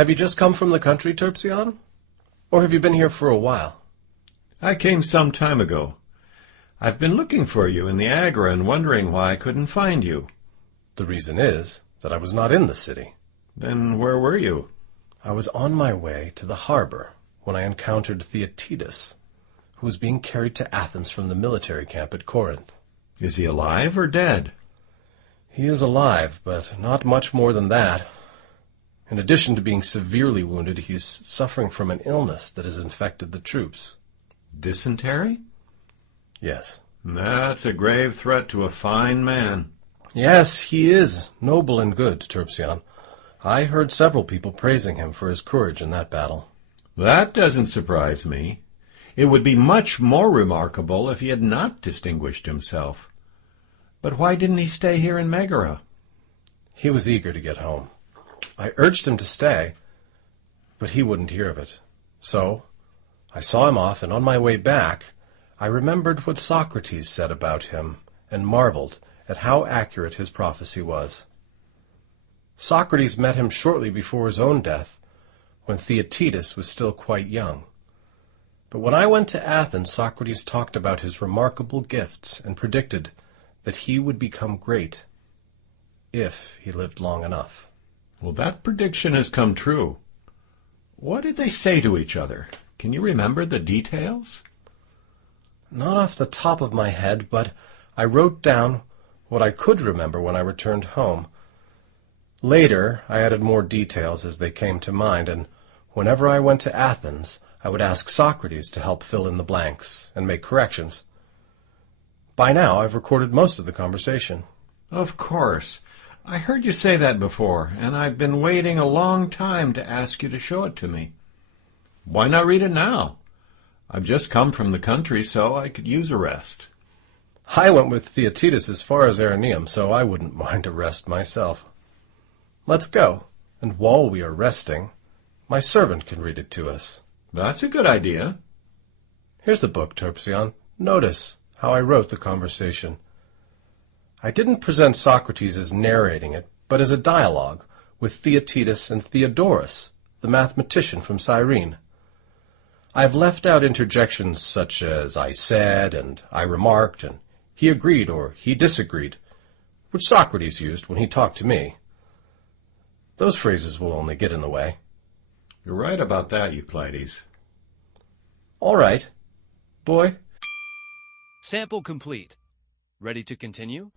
Have you just come from the country, Terpsion? Or have you been here for a while? I came some time ago. I've been looking for you in the Agora and wondering why I couldn't find you. The reason is that I was not in the city. Then where were you? I was on my way to the harbor when I encountered Theaetetus, who was being carried to Athens from the military camp at Corinth. Is he alive or dead? He is alive, but not much more than that. In addition to being severely wounded, he's suffering from an illness that has infected the troops. Dysentery? Yes. That's a grave threat to a fine man. Yes, he is noble and good, Terpsion. I heard several people praising him for his courage in that battle. That doesn't surprise me. It would be much more remarkable if he had not distinguished himself. But why didn't he stay here in Megara? He was eager to get home. I urged him to stay, but he wouldn't hear of it. So I saw him off, and on my way back, I remembered what Socrates said about him and marveled at how accurate his prophecy was. Socrates met him shortly before his own death, when Theaetetus was still quite young. But when I went to Athens, Socrates talked about his remarkable gifts and predicted that he would become great if he lived long enough. Well, that prediction has come true. What did they say to each other? Can you remember the details? Not off the top of my head, but I wrote down what I could remember when I returned home. Later, I added more details as they came to mind, and whenever I went to Athens, I would ask Socrates to help fill in the blanks and make corrections. By now, I've recorded most of the conversation. Of course. I heard you say that before, and I've been waiting a long time to ask you to show it to me. Why not read it now? I've just come from the country, so I could use a rest. I went with Theaetetus as far as Arineum, so I wouldn't mind a rest myself. Let's go, and while we are resting, my servant can read it to us. That's a good idea. Here's the book, Terpsion. Notice how I wrote the conversation. I didn't present Socrates as narrating it, but as a dialogue with Theaetetus and Theodorus, the mathematician from Cyrene. I have left out interjections such as I said and I remarked and he agreed or he disagreed, which Socrates used when he talked to me. Those phrases will only get in the way. You're right about that, Euclides. All right. Boy. Sample complete. Ready to continue?